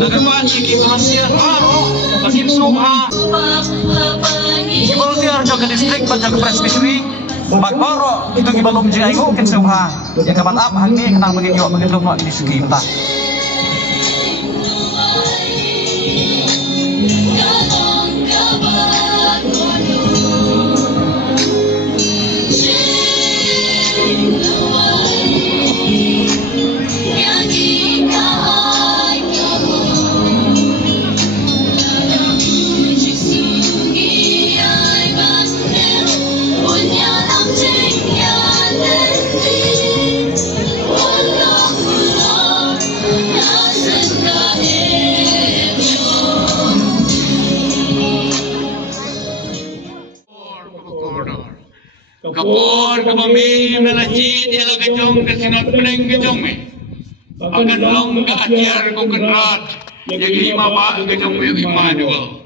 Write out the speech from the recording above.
Nagawa ni Masya Masih Sumha Gibaltiar jaga distrik jaga presbiteri Bagboro itu gibalom jaigo ken Sumha ya kabat apa hangni kenang begitu begitu no ini sekitar kapor kepemim dan ajit ialah kejong kesinot peneng kejong me akan long ke ajar ko kenrat jadi lima pak kejong me lima dua